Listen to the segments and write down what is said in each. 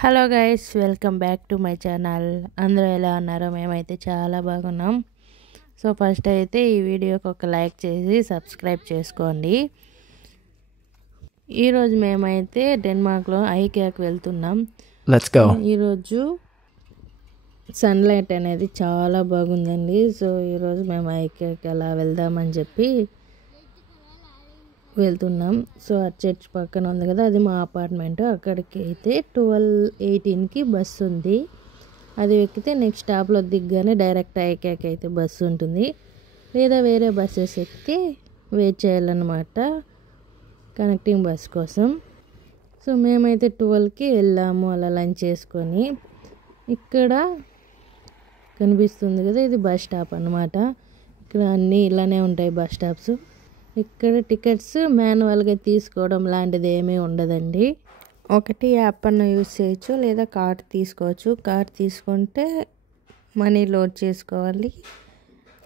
Hello guys, welcome back to my channel. అందరూ ఎలా ఉన్నారో? మేమైతే చాలా బాగున్నాం. సో ఫస్ట్ అయితే ఈ వీడియోకి ఒక లైక్ చేసి సబ్స్క్రైబ్ చేసుకోండి. ఈరోజు మేమైతే డెన్మార్క్లో ఐకియాకి వెళ్తున్నాం. Let's go. ఈరోజు సన్లైట్ అనేది చాలా బాగుందండి. సో ఈరోజు మేము ఐకియాకి అలా వెళ్దామని చెప్పి వెళ్తున్నాం. సో ఆ చర్చ్ పక్కన ఉంది కదా, అది మా అపార్ట్మెంట్. అక్కడికి అయితే 12:18కి బస్సు ఉంది. అది ఎక్కితే నెక్స్ట్ స్టాప్లో దిగ్గానే డైరెక్ట్ ఐకియాకి అయితే బస్సు ఉంటుంది. లేదా వేరే బస్సెస్ ఎక్కితే వెయిట్ చేయాలన్నమాట కనెక్టింగ్ బస్ కోసం. సో మేమైతే 12కి వెళ్ళాము అలా లంచ్ చేసుకొని. ఇక్కడ కనిపిస్తుంది కదా, ఇది బస్ స్టాప్ అన్నమాట. ఇక్కడ అన్నీ ఇలానే ఉంటాయి బస్ స్టాప్స్. ఇక్కడ టికెట్స్ మాన్యువల్గా తీసుకోవడం లాంటిది ఏమీ ఉండదండి. ఒకటి యాప్ అన్న యూజ్ చేయొచ్చు, లేదా కార్డ్ తీసుకోవచ్చు. కార్డ్ తీసుకుంటే మనీ లోడ్ చేసుకోవాలి,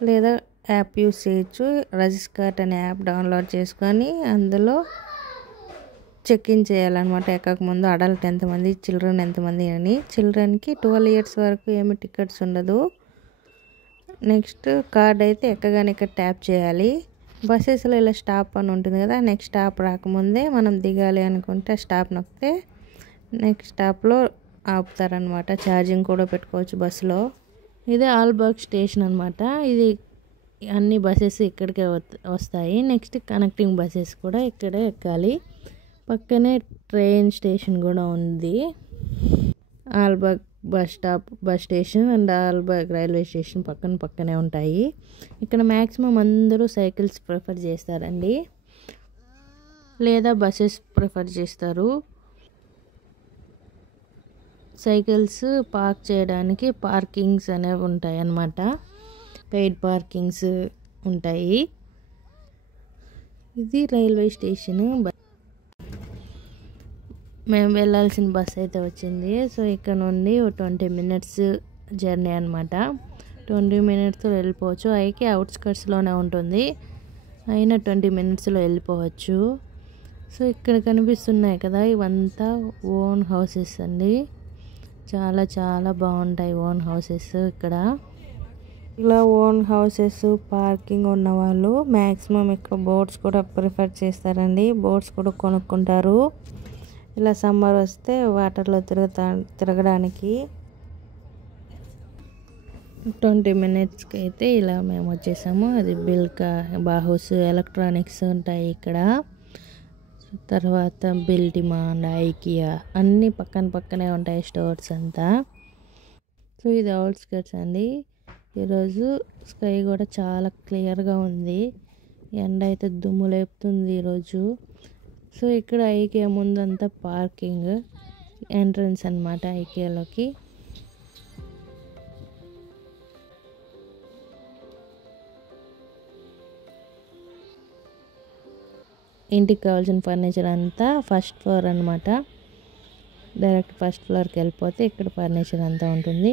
లేదా యాప్ యూజ్ చేయొచ్చు. రజిస్ కార్ట్ అనే యాప్ డౌన్లోడ్ చేసుకొని అందులో చెక్ ఇన్ చేయాలన్నమాట. ఎక్కకముందు అడల్ట్ ఎంతమంది, చిల్డ్రన్ ఎంతమంది అని. చిల్డ్రన్కి 12 years వరకు ఏమి టికెట్స్ ఉండదు. నెక్స్ట్ కార్డ్ అయితే ఎక్కగానే ఇక్కడ ట్యాప్ చేయాలి. బస్సెస్లో ఇలా స్టాప్ అని ఉంటుంది కదా, నెక్స్ట్ స్టాప్ రాకముందే మనం దిగాలి అనుకుంటే స్టాప్ నొక్కితే నెక్స్ట్ స్టాప్లో ఆపుతారనమాట. ఛార్జింగ్ కూడా పెట్టుకోవచ్చు బస్సులో. ఇదే ఆల్బర్గ్ స్టేషన్ అనమాట. ఇది అన్ని బస్సెస్ ఇక్కడికే వస్తాయి. నెక్స్ట్ కనెక్టింగ్ బస్సెస్ కూడా ఇక్కడే ఎక్కాలి. పక్కనే ట్రైన్ స్టేషన్ కూడా ఉంది. Aalborg bus station and Aalborg railway station పక్కనే ఉంటాయి. ఇక్కడ మ్యాక్సిమం అందరూ సైకిల్స్ ప్రిఫర్ చేస్తారండి, లేదా బస్సెస్ ప్రిఫర్ చేస్తారు. సైకిల్స్ పార్క్ చేయడానికి పార్కింగ్స్ అనేవి ఉంటాయి అన్నమాట. పెయిడ్ పార్కింగ్స్ ఉంటాయి. ఇది రైల్వే స్టేషన్. మేము వెళ్ళాల్సిన బస్ అయితే వచ్చింది. సో ఇక్కడ నుండి 20 minutes జర్నీ అనమాట. 20 minutesలో వెళ్ళిపోవచ్చు. అయితే అవుట్స్కట్స్లోనే ఉంటుంది, అయినా 20 minutesలో వెళ్ళిపోవచ్చు. సో ఇక్కడ కనిపిస్తున్నాయి కదా, ఇవంతా ఓన్ హౌసెస్ అండి. చాలా చాలా బాగుంటాయి ఓన్ హౌసెస్. ఇక్కడ ఇలా ఓన్ హౌసెస్ పార్కింగ్ ఉన్న వాళ్ళు మ్యాక్సిమం ఇక్కడ బోట్స్ కూడా ప్రిఫర్ చేస్తారండి. బోట్స్ కూడా కొనుక్కుంటారు. ఇలా సమ్మర్ వస్తే వాటర్లో తిరగడానికి. 20 minutesకి అయితే ఇలా మేము వచ్చేసాము. అది బిల్కా, బాహుస్, ఎలక్ట్రానిక్స్ ఉంటాయి ఇక్కడ. తర్వాత బిల్ డిమాండ్, ఐకియా అన్నీ పక్కనే ఉంటాయి స్టోర్స్ అంతా. సో ఇది అవుట్స్కట్స్ అండి. ఈరోజు స్కై కూడా చాలా క్లియర్గా ఉంది. ఎండ అయితే దుమ్ము లేపుతుంది ఈరోజు. సో ఇక్కడ ఐకియా ముందంతా పార్కింగ్, ఎంట్రన్స్ అన్నమాట ఐకియాలోకి. ఇంటికి కావాల్సిన ఫర్నిచర్ అంతా ఫస్ట్ ఫ్లోర్ అన్నమాట. డైరెక్ట్ ఫస్ట్ ఫ్లోర్కి వెళ్ళిపోతే ఇక్కడ ఫర్నిచర్ అంతా ఉంటుంది.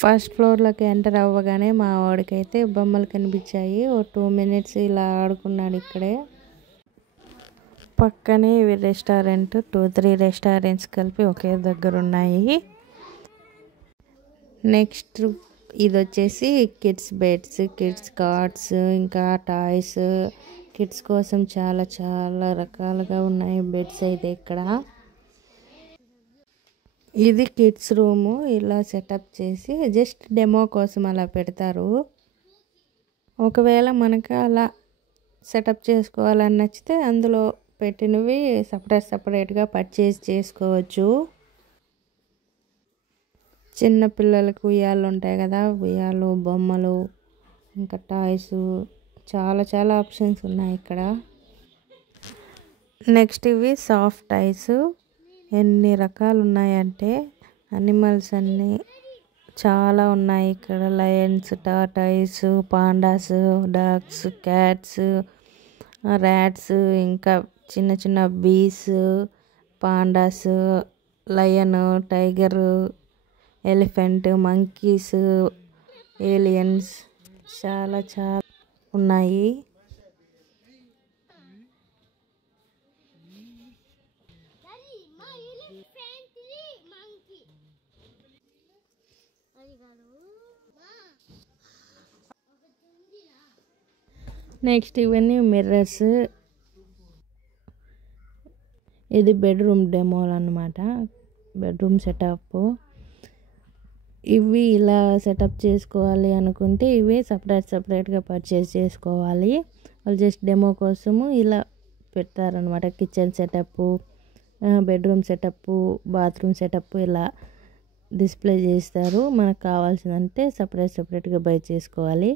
ఫస్ట్ ఫ్లోర్లోకి ఎంటర్ అవ్వగానే మా వాడికైతే బొమ్మలు కనిపించాయి. 2 minutes ఇలా ఆడుకున్నాడు ఇక్కడే. పక్కనే ఇవి రెస్టారెంట్, 2-3 రెస్టారెంట్స్ కలిపి ఒకే దగ్గర ఉన్నాయి. నెక్స్ట్ ఇది వచ్చేసి కిడ్స్ బెడ్స్, కిడ్స్ కార్డ్స్, ఇంకా టాయ్స్. కిడ్స్ కోసం చాలా చాలా రకాలుగా ఉన్నాయి బెడ్స్ అయితే ఇక్కడ. ఇది కిడ్స్ రూము. ఇలా సెటప్ చేసి జస్ట్ డెమో కోసం అలా పెడతారు. ఒకవేళ మనకు అలా సెటప్ చేసుకోవాలని నచ్చితే అందులో పెట్టినవి సపరేట్గా పర్చేజ్ చేసుకోవచ్చు. చిన్న పిల్లలకు ఉయ్యాలు ఉంటాయి కదా, ఉయ్యాలు, బొమ్మలు, ఇంకా టాయ్స్, చాలా చాలా ఆప్షన్స్ ఉన్నాయి ఇక్కడ. నెక్స్ట్ ఇవి సాఫ్ట్ టాయ్స్. ఎన్ని రకాలు ఉన్నాయంటే అనిమల్స్ అన్నీ చాలా ఉన్నాయి ఇక్కడ. Lions, tortoise, pandas, dogs, cats, rats, ఇంకా చిన్న చిన్న బీస్, pandas, lion, tiger, elephant, monkeys, aliens, చాలా చాలా ఉన్నాయి. నెక్స్ట్ ఇవన్నీ మిర్రర్స్. ఇది బెడ్రూమ్ డెమోలు అన్నమాట, బెడ్రూమ్ సెటప్. ఇవి ఇలా సెటప్ చేసుకోవాలి అనుకుంటే ఇవి సపరేట్గా పర్చేస్ చేసుకోవాలి. వాళ్ళు జస్ట్ డెమో కోసము ఇలా పెడతారనమాట. Kitchen setup, bedroom setup, bathroom setup ఇలా డిస్ప్లే చేస్తారు. మనకు కావాల్సిందంటే సపరేట్గా బై చేసుకోవాలి.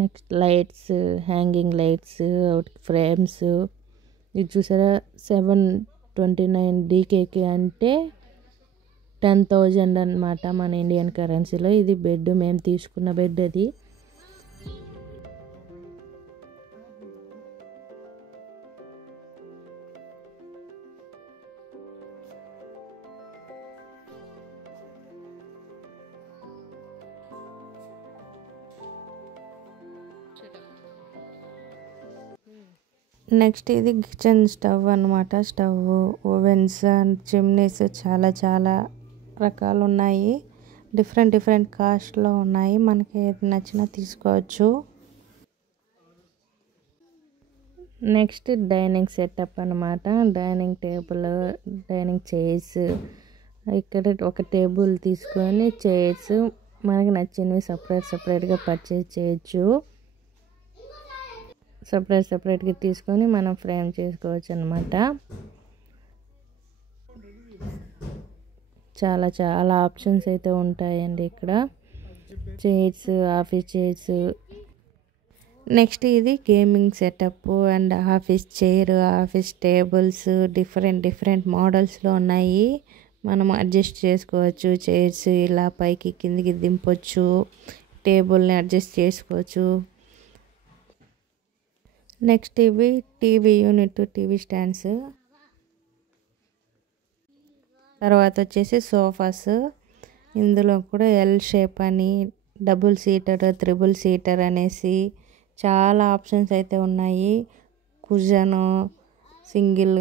Next lights, hanging lights, frames. ఇది చూసారా 729 DKK అంటే 10,000 అనమాట మన ఇండియన్ కరెన్సీలో. ఇది బెడ్, మేము తీసుకున్న బెడ్ అది. నెక్స్ట్ ఇది కిచెన్ స్టవ్ అనమాట. స్టవ్, ఓవెన్స్ అండ్ చిమ్నీస్ చాలా రకాలు ఉన్నాయి. డిఫరెంట్ కాస్ట్లో ఉన్నాయి. మనకి ఏది నచ్చినా తీసుకోవచ్చు. నెక్స్ట్ డైనింగ్ సెటప్ అనమాట. Dining table, dining chairs. ఇక్కడ ఒక టేబుల్ తీసుకొని చైర్స్ మనకి నచ్చినవి సపరేట్గా పర్చేజ్ చేయొచ్చు. సపరేట్గా తీసుకొని మనం ఫ్రేమ్ చేసుకోవచ్చు అనమాట. చాలా ఆప్షన్స్ అయితే ఉంటాయండి ఇక్కడ. Chairs, office chairs. నెక్స్ట్ ఇది gaming setup and office chair, office tables. Different మోడల్స్లో ఉన్నాయి. మనం అడ్జస్ట్ చేసుకోవచ్చు. చైర్స్ ఇలా పైకి కిందికి దింపొచ్చు, టేబుల్ని అడ్జస్ట్ చేసుకోవచ్చు. నెక్స్ట్ ఇవి టీవీ యూనిట్, టీవీ స్టాండ్స్. తర్వాత వచ్చేసి సోఫాస్. ఇందులో కూడా ఎల్ షేప్ అని, డబుల్ సీటర్, త్రిబుల్ సీటర్ అనేసి చాలా ఆప్షన్స్ అయితే ఉన్నాయి. కుజన్, సింగిల్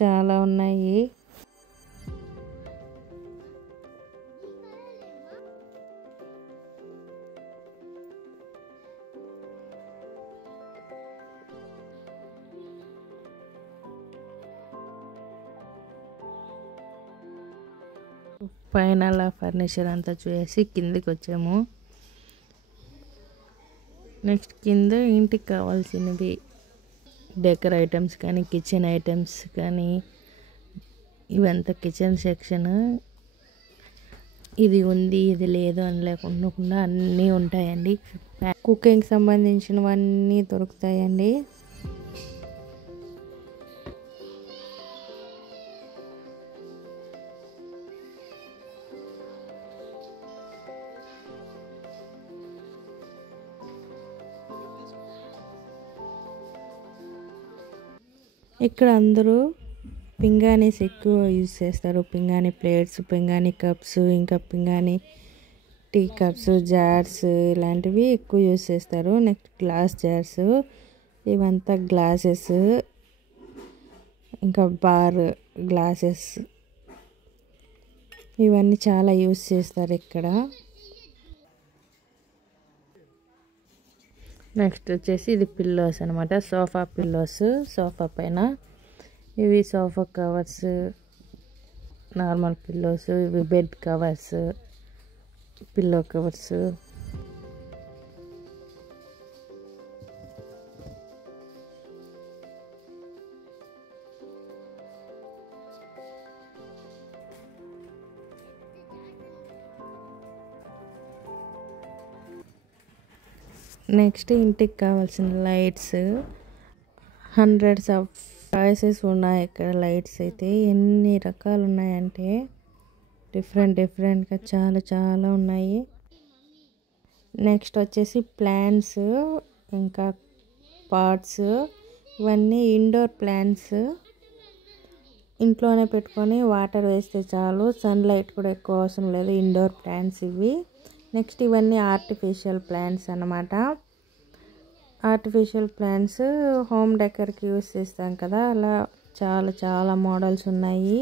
చాలా ఉన్నాయి. ఫైనల్ ఫర్నిచర్ అంతా చూసి కిందికి వచ్చాము. నెక్స్ట్ కింద ఇంటికి కావాల్సినవి డెకర్ ఐటమ్స్ కానీ, కిచెన్ ఐటమ్స్ కానీ, ఇవంతా కిచెన్ సెక్షన్. ఇది ఉంది, ఇది లేదు అని లేకుండా అన్నీ ఉంటాయండి. కుకింగ్ సంబంధించినవన్నీ దొరుకుతాయండి. ఇక్కడ అందరూ పింగాణీస్ ఎక్కువ యూజ్ చేస్తారు. పింగాణీ ప్లేట్స్, పింగాణీ కప్స్, ఇంకా పింగాణీ టీ కప్స్, జార్స్ ఇలాంటివి ఎక్కువ యూజ్ చేస్తారు. నెక్స్ట్ గ్లాస్ జార్స్, ఇవంతా గ్లాసెస్, ఇంకా బార్ గ్లాసెస్, ఇవన్నీ చాలా యూజ్ చేస్తారు ఇక్కడ. నెక్స్ట్ వచ్చేసి ఇది పిల్లోస్ అనమాట. Sofa pillows. సోఫా పైన ఇవి సోఫా కవర్స్, నార్మల్ పిల్లోస్. ఇవి bed covers, pillow covers. Next ఇంటికి కావాల్సిన లైట్స్. హండ్రెడ్స్ ఆఫ్ చాయిసెస్ ఉన్నాయి ఇక్కడ. లైట్స్ అయితే ఎన్ని రకాలు ఉన్నాయంటే డిఫరెంట్గా చాలా ఉన్నాయి. నెక్స్ట్ వచ్చేసి ప్లాంట్స్, ఇంకా పాట్స్. ఇవన్నీ ఇండోర్ ప్లాంట్స్. ఇంట్లోనే పెట్టుకొని వాటర్ వేస్తే చాలు, సన్లైట్ కూడా ఎక్కువ అవసరం లేదు. ఇండోర్ ప్లాంట్స్ ఇవి. నెక్స్ట్ ఇవన్నీ ఆర్టిఫిషియల్ ప్లాంట్స్ అన్నమాట. ఆర్టిఫిషియల్ ప్లాంట్స్ హోమ్ డెకర్కి యూస్ చేస్తాం కదా, అలా చాలా మోడల్స్ ఉన్నాయి.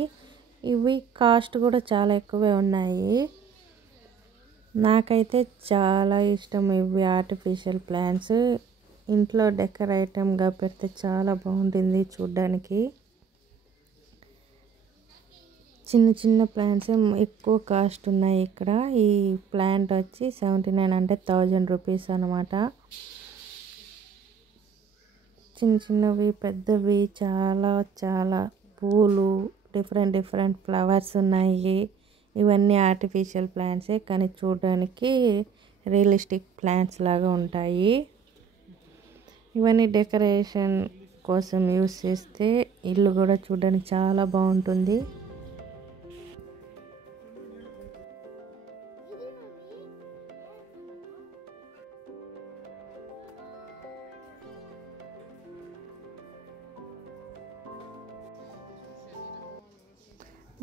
ఇవి కాస్ట్ కూడా చాలా ఎక్కువే ఉన్నాయి. నాకైతే చాలా ఇష్టం ఇవి ఆర్టిఫిషియల్ ప్లాంట్స్. ఇంట్లో డెకర్ ఐటమ్గా పెడితే చాలా బాగుంటుంది చూడ్డానికి. చిన్న చిన్న ప్లాంట్స్ ఎక్కువ కాస్ట్ ఉన్నాయి ఇక్కడ. ఈ ప్లాంట్ వచ్చి 79 అంటే 1000 రూపీస్ అనమాట. చిన్న చిన్నవి పెద్దవి చాలా చాలా పూలు, డిఫరెంట్ డిఫరెంట్ ఫ్లవర్స్ ఉన్నాయి. ఇవన్నీ ఆర్టిఫిషియల్ ప్లాంట్సే కానీ చూడడానికి రియలిస్టిక్ ప్లాంట్స్ లాగా ఉంటాయి. ఇవన్నీ డెకరేషన్ కోసం యూస్ చేస్తే ఇల్లు కూడా చూడడానికి చాలా బాగుంటుంది.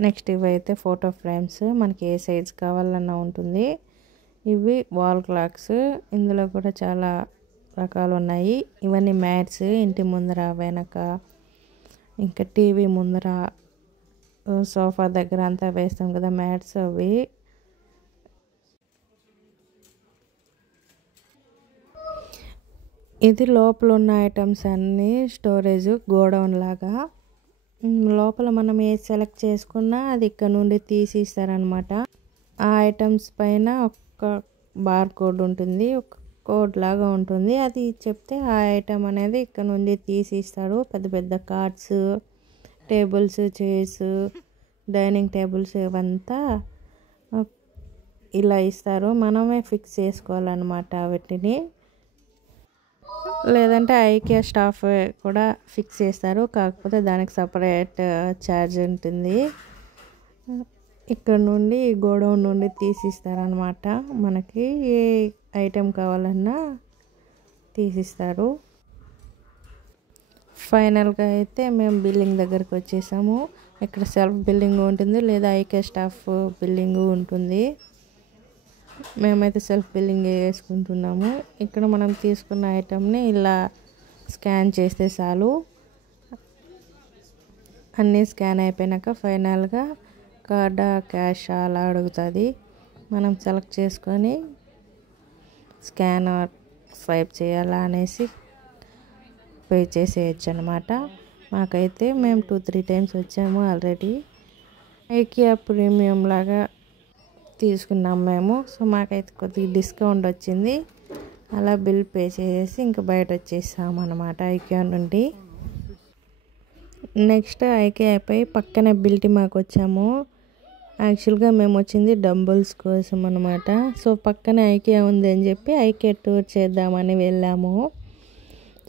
నెక్స్ట్ ఇవైతే ఫోటో ఫ్రేమ్స్, మనకి ఏ సైజ్ కావాలన్నా ఉంటుంది. ఇవి వాల్ క్లాక్స్, ఇందులో కూడా చాలా రకాలు ఉన్నాయి. ఇవన్నీ మ్యాట్స్, ఇంటి ముందర వెనక ఇంకా టీవీ ముందర సోఫా దగ్గర అంతా వేస్తాం కదా మ్యాట్స్ అవి. ఇది లోపల ఉన్న ఐటమ్స్ అన్నీ స్టోరేజ్ గోడౌన్ లాగా. లోపల మనం ఏది సెలెక్ట్ చేసుకున్నా అది ఇక్కడ నుండి తీసి ఇస్తారనమాట. ఆ ఐటమ్స్ పైన ఒక బార్ కోడ్ ఉంటుంది, ఒక కోడ్ లాగా ఉంటుంది. అది చెప్తే ఆ ఐటమ్ అనేది ఇక్కడ నుండి తీసి ఇస్తారు. పెద్ద పెద్ద cards, tables, chairs, dining tables ఇవంతా ఇలా ఇస్తారు. మనమే ఫిక్స్ చేసుకోవాలన్నమాట వీటిని. లేదంటే ఐకియా స్టాఫ్ కూడా ఫిక్స్ చేస్తారు, కాకపోతే దానికి సపరేట్ ఛార్జ్ ఉంటుంది. ఇక్కడ నుండి గోడౌన్ నుండి తీసిస్తారనమాట. మనకి ఏ ఐటెం కావాలన్నా తీసిస్తారు. ఫైనల్గా అయితే మేము బిల్లింగ్ దగ్గరికి వచ్చేసాము. ఇక్కడ సెల్ఫ్ బిల్లింగ్ ఉంటుంది, లేదా ఐకియా స్టాఫ్ బిల్లింగ్ ఉంటుంది. మేమైతే సెల్ఫ్ బిల్లింగ్ వేసుకుంటున్నాము. ఇక్కడ మనం తీసుకున్న ఐటమ్ని ఇలా స్కాన్ చేస్తే చాలు. అన్నీ స్కాన్ అయిపోయినాక ఫైనల్గా కార్డా క్యాష్ అలా అడుగుతుంది. మనం సెలెక్ట్ చేసుకొని స్కానర్ స్వైప్ చేయాలా అనేసి పే చేసేయచ్చు అనమాట. మాకైతే మేము 2-3 టైమ్స్ వచ్చాము ఆల్రెడీ. ఐకియా ప్రీమియం లాగా తీసుకున్నాం మేము. సో మాకైతే కొద్దిగా డిస్కౌంట్ వచ్చింది. అలా బిల్ పే చేసేసి ఇంకా బయట వచ్చేసాము అనమాట ఐకియా నుండి. నెక్స్ట్ ఐకియా అయిపోయి పక్కనే బిల్టిమాకు వచ్చాము. యాక్చువల్గా మేము వచ్చింది డంబుల్స్ కోసం అనమాట. సో పక్కనే ఐకియా ఉంది అని చెప్పి ఐకియా టూర్ చేద్దామని వెళ్ళాము.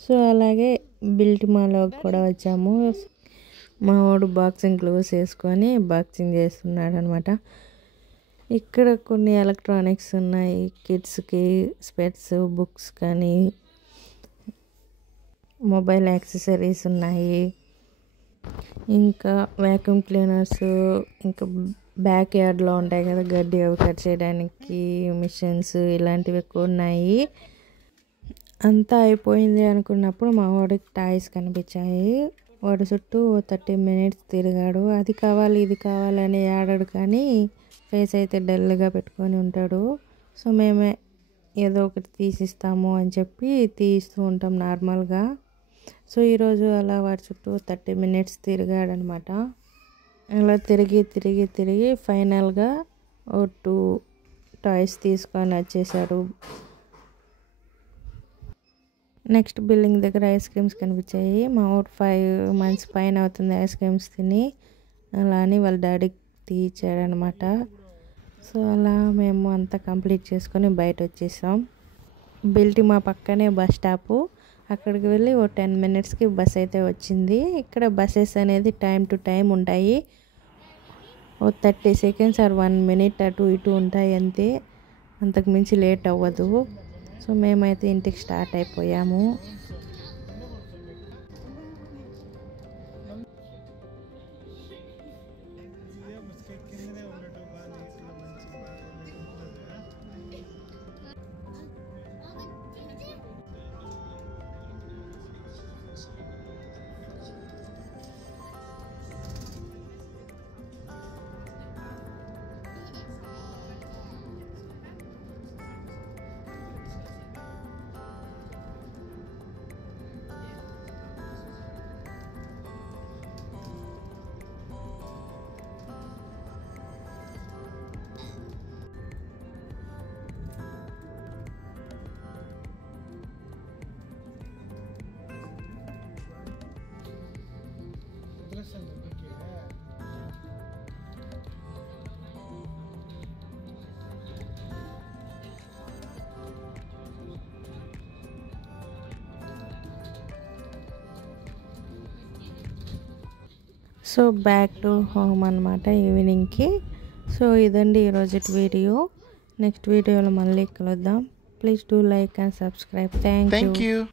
సో అలాగే బిల్టిమాలో కూడా వచ్చాము. మా వాడు బాక్సింగ్ గ్లోవ్స్ వేసుకొని బాక్సింగ్ చేస్తున్నాడు అనమాట. ఇక్కడ కొన్ని ఎలక్ట్రానిక్స్ ఉన్నాయి, కిడ్స్కి స్పెట్స్, బుక్స్ కానీ మొబైల్ యాక్సెసరీస్ ఉన్నాయి. ఇంకా వ్యాక్యూమ్ క్లీనర్స్, ఇంకా బ్యాక్ యార్డ్లో ఉంటాయి కదా గడ్డి అవి కట్ చేయడానికి మిషన్స్, ఇలాంటివి ఎక్కువ ఉన్నాయి. అంతా అయిపోయింది అనుకున్నప్పుడు మా వాడికి టాయ్స్ కనిపించాయి. వాడు చుట్టూ 30 మినిట్స్ తిరిగాడు. అది కావాలి ఇది కావాలని ఆడాడు, కానీ ఫేస్ అయితే డల్గా పెట్టుకొని ఉంటాడు. సో మేమే ఏదో ఒకటి తీసిస్తాము అని చెప్పి తీస్తూ ఉంటాం నార్మల్గా. సో ఈరోజు అలా వాడి చుట్టూ 30 మినిట్స్ తిరిగాడనమాట. అలా తిరిగి తిరిగి తిరిగి ఫైనల్గా 2 టాయ్స్ తీసుకొని వచ్చేసాడు. నెక్స్ట్ బిల్డింగ్ దగ్గర ఐస్ క్రీమ్స్ కనిపించాయి. మా ఊరు 5 months పైన అవుతుంది ఐస్ క్రీమ్స్ తిని. అలా అని వాళ్ళ డాడీకి తీయించాడనమాట. సో అలా మేము అంతా కంప్లీట్ చేసుకొని బయట వచ్చేసాం. బిల్టిమా పక్కనే బస్ స్టాపు. అక్కడికి వెళ్ళి 10 minutesకి బస్ అయితే వచ్చింది. ఇక్కడ బస్సెస్ అనేది టైం టు టైం ఉంటాయి. 30 seconds or 1 minute అటు ఇటు ఉంటాయి అంతే, అంతకుమించి లేట్ అవ్వదు. సో మేమైతే ఇంటికి స్టార్ట్ అయిపోయాము. సో బ్యాక్ టు హోమ్ అనమాట ఈవినింగ్కి. సో ఇదండి ఈరోజు వీడియో. నెక్స్ట్ వీడియోలో మళ్ళీ కలుద్దాం. Please do like and subscribe. Thank you.